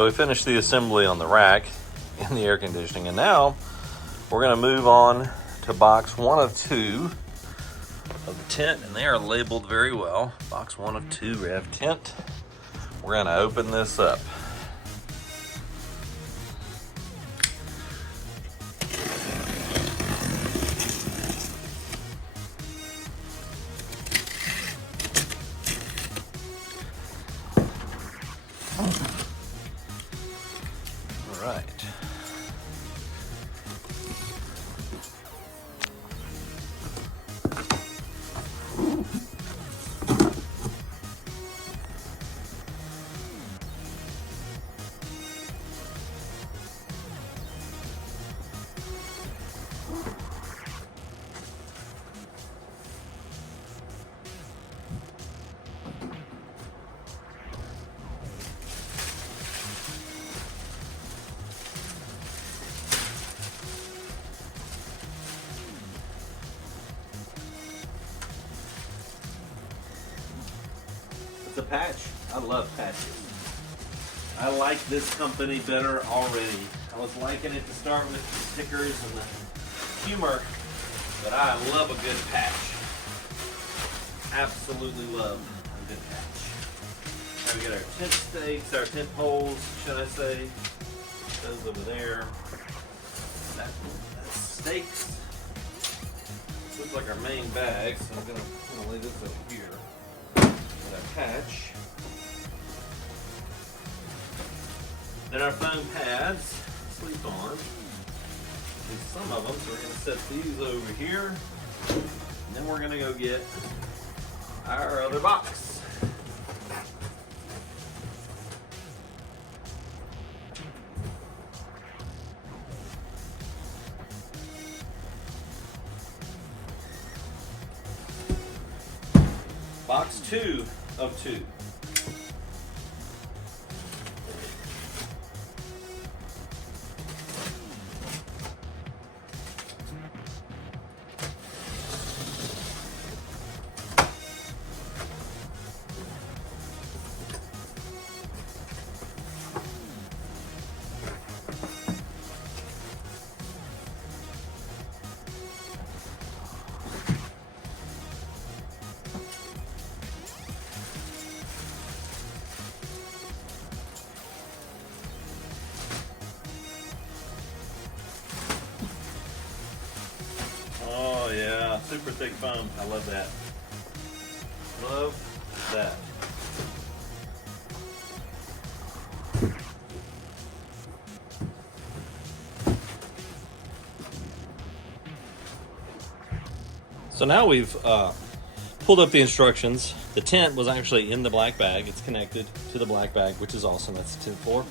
So we finished the assembly on the rack and the air conditioning, and now we're going to move on to box 1 of 2 of the tent, and they are labeled very well. Box 1 of 2 Rev Tent. We're going to open this up. All right. It's a patch. I love patches. I like this company better already. I was liking it to start with the stickers and the humor, but I love a good patch. Absolutely love a good patch. Now we got our tent stakes, our tent poles, should I say. Those over there. That's stakes. This looks like our main bag, so I'm gonna lay this over here. Our patch. Then our foam pads, sleep on. And some of them, so we're going to set these over here. And then we're going to go get our other box. Box 2 of 2. Oh yeah, super thick foam. I love that. Love that. So now we've pulled up the instructions. The tent was actually in the black bag. It's connected to the black bag, which is awesome. That's the tent floor.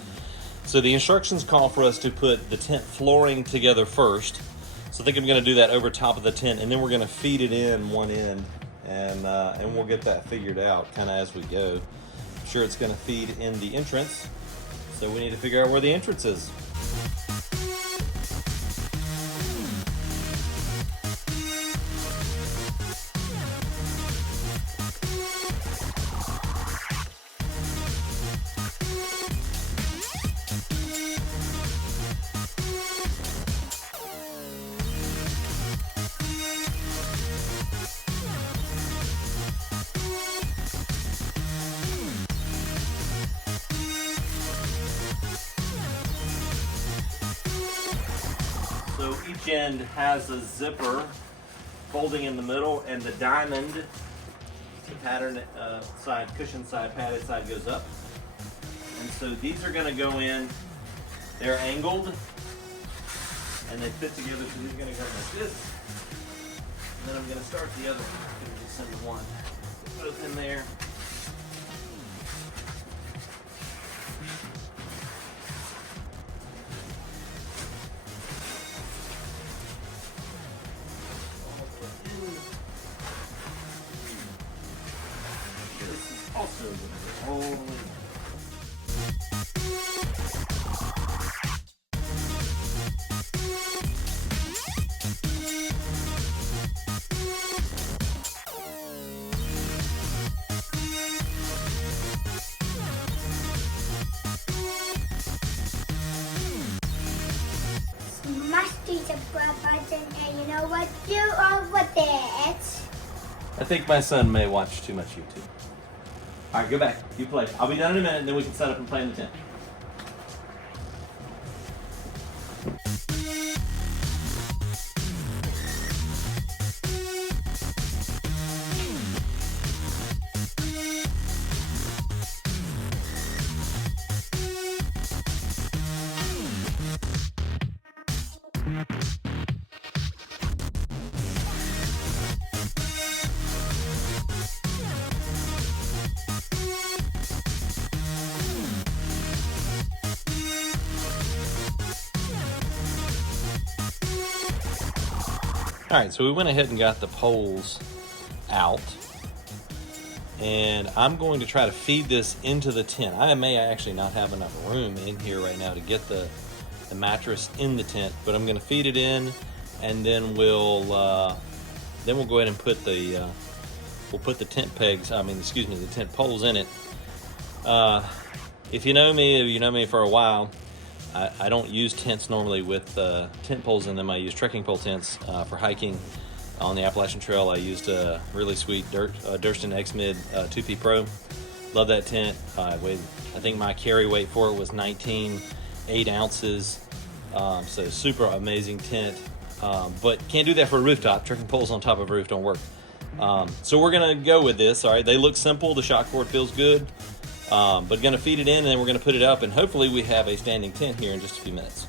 So the instructions call for us to put the tent flooring together first. So I think I'm going to do that over top of the tent, and then we're going to feed it in one end, and we'll get that figured out kind of as we go. I'm sure it's going to feed in the entrance, so we need to figure out where the entrance is. So each end has a zipper folding in the middle, and the diamond pattern side, cushion side, padded side goes up. And so these are going to go in, they're angled, and they fit together, so these are going to go like this. And then I'm going to start the other one. I'm going to just send one. Put it in there. Also, all the way down. subscribe button, and you know what? You're on with it. I think my son may watch too much YouTube. All right, go back. You play. I'll be done in a minute, and then we can set up and play in the tent. All right, so we went ahead and got the poles out, and I'm going to try to feed this into the tent. I may actually not have enough room in here right now to get the mattress in the tent, but I'm going to feed it in, and then we'll go ahead and put the the tent pegs. The tent poles in it. If you know me, or you know me for a while, I don't use tents normally with tent poles in them. I use trekking pole tents for hiking on the Appalachian Trail. I used a really sweet Durston X-Mid 2P Pro. Love that tent. I think my carry weight for it was 8 ounces. So super amazing tent. But can't do that for a rooftop. Trekking poles on top of a roof don't work. So we're gonna go with this. All right, they look simple. The shock cord feels good. But gonna feed it in, and then we're gonna put it up, and hopefully we have a standing tent here in just a few minutes.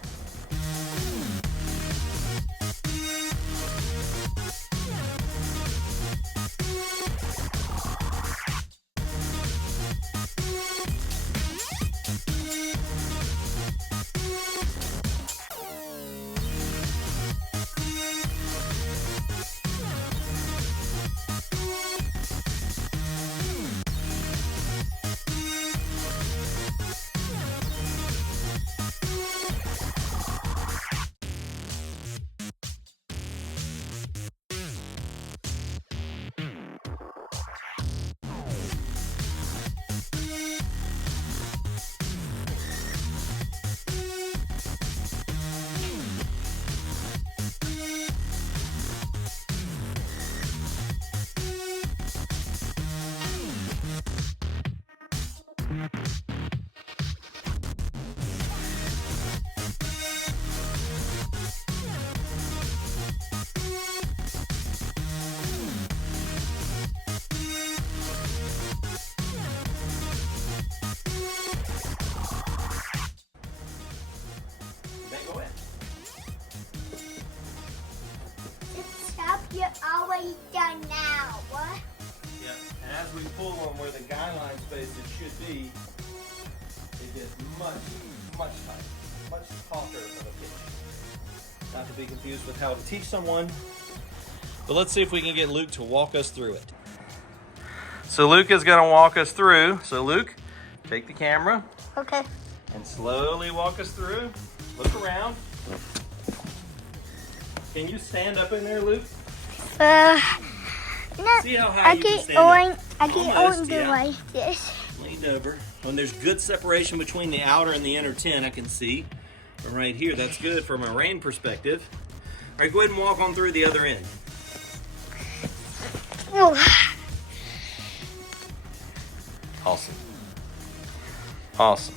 You're already done now. What? Yep. And as we pull on where the guy line space it should be, it gets much tighter, much taller of a pitch. Not to be confused with how to teach someone, but let's see if we can get Luke to walk us through it. So Luke is going to walk us through. So Luke, take the camera. Okay. And slowly walk us through. Look around. Can you stand up in there, Luke? No. See how high you can stand up? I can only do like this. Leaned over. When there's good separation between the outer and the inner tent, I can see from right here. That's good from a rain perspective. All right, go ahead and walk on through the other end. Oh. Awesome. Awesome.